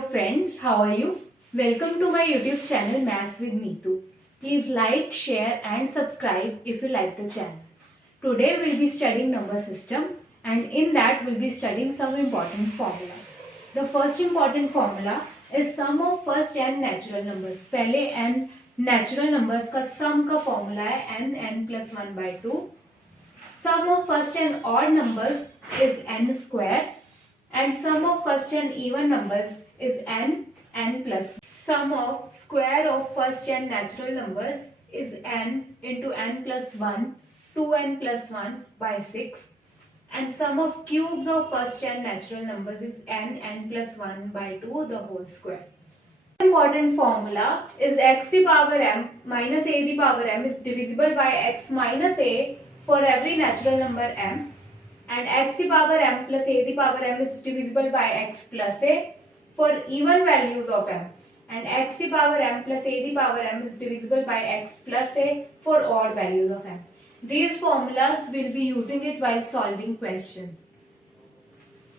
friends, how are you? Welcome to my YouTube channel Maths with Meetu. Please like, share and subscribe if you like the channel. Today we'll be studying number system and in that we'll be studying some important formulas. The first important formula is sum of first n natural numbers. पहले n natural numbers का sum का formula है n plus 1 by 2. Sum of first n odd numbers is n square. And sum of first n even numbers is n plus 1. Sum of square of first n natural numbers is n into n plus 1, 2n plus 1 by 6. And sum of cubes of first n natural numbers is n plus 1 by 2 the whole square. Important formula is x to the power m minus a to the power m is divisible by x minus a for every natural number m. And x to the power m plus a to the power m is divisible by x plus a for even values of m. And x to the power m plus a to the power m is divisible by x plus a for odd values of m. These formulas will be using it while solving questions.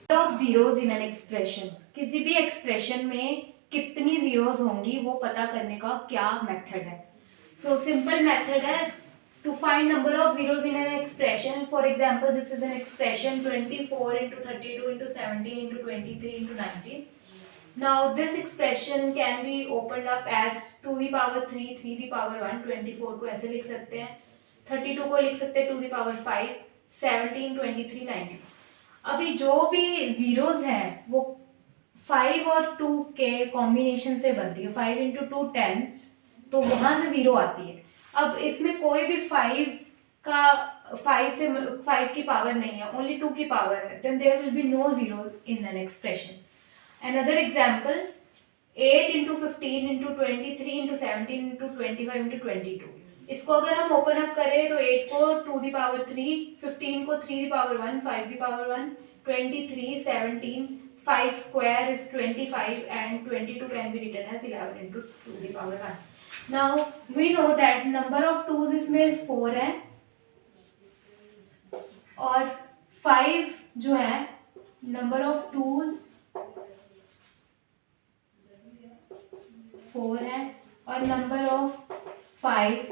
Of zeros in an expression. किसी भी expression में कितनी zeros होंगी वो पता करने का क्या method है. So simple method है to find number of zeros in an expression. For example, this is an expression 24 into 32 into 17 into 23 into 19. Now this expression can be opened up as 2 the power 3, 3 the power 1, 24 को ऐसे लिख सकते हैं, 32 को लिख सकते हैं 2 the power 5, 17, 23, 19. अभी जो भी zeros हैं वो 5 और 2 के कॉम्बिनेशन से बनती है. 5 into 2 10, तो वहां से जीरो आती है. अब इसमें कोई भी 5 का 5 से 5 की पावर नहीं है, ओनली 2 की पावर है, then there will be no zero in an expression. Another example 8 into 15 into 23 into 17 into 25 into 22. इसको अगर हम ओपन अप करें तो 8 को 2 the power 3, 15 को 3 the power 1, 5 the power 1, 23, 17, 5 square is 25 and 22 can be written as 11 into 2 the power 1. Now we know that number of twos इसमें 4 है और 5 जो है number of twos 4 है और number of 5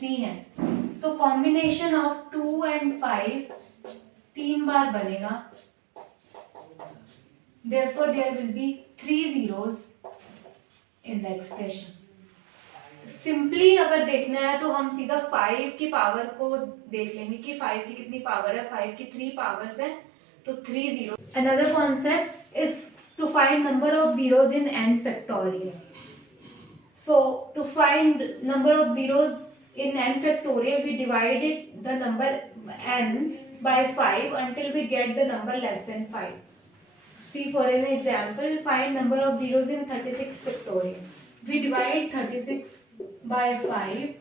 3 है. तो combination of 2 and 5 तीन बार बनेगा. Therefore there will be 3 zeros in the expression. Simply अगर देखना है तो हम सीधा 5 की पावर को देख लेंगे कि 5 की कितनी पावर है. 5 की 3 पावर्स है तो 3 zero. Another concept is to find number of zeros in n factorial. So to find number of zeros in n factorial we divided the number n by 5 until we get the number less than 5. See for an example, find number of zeros in 36 factorial. We divide 36 by 5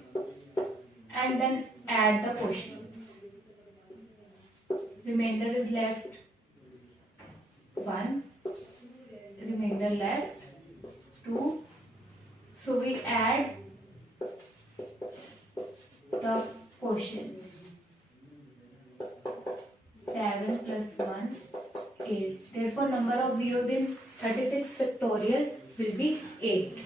and then add the quotients. Remainder is left 1, remainder left 2. So we add the quotients. 7 plus 1, 8. Therefore number of zeros in 36 factorial will be 8.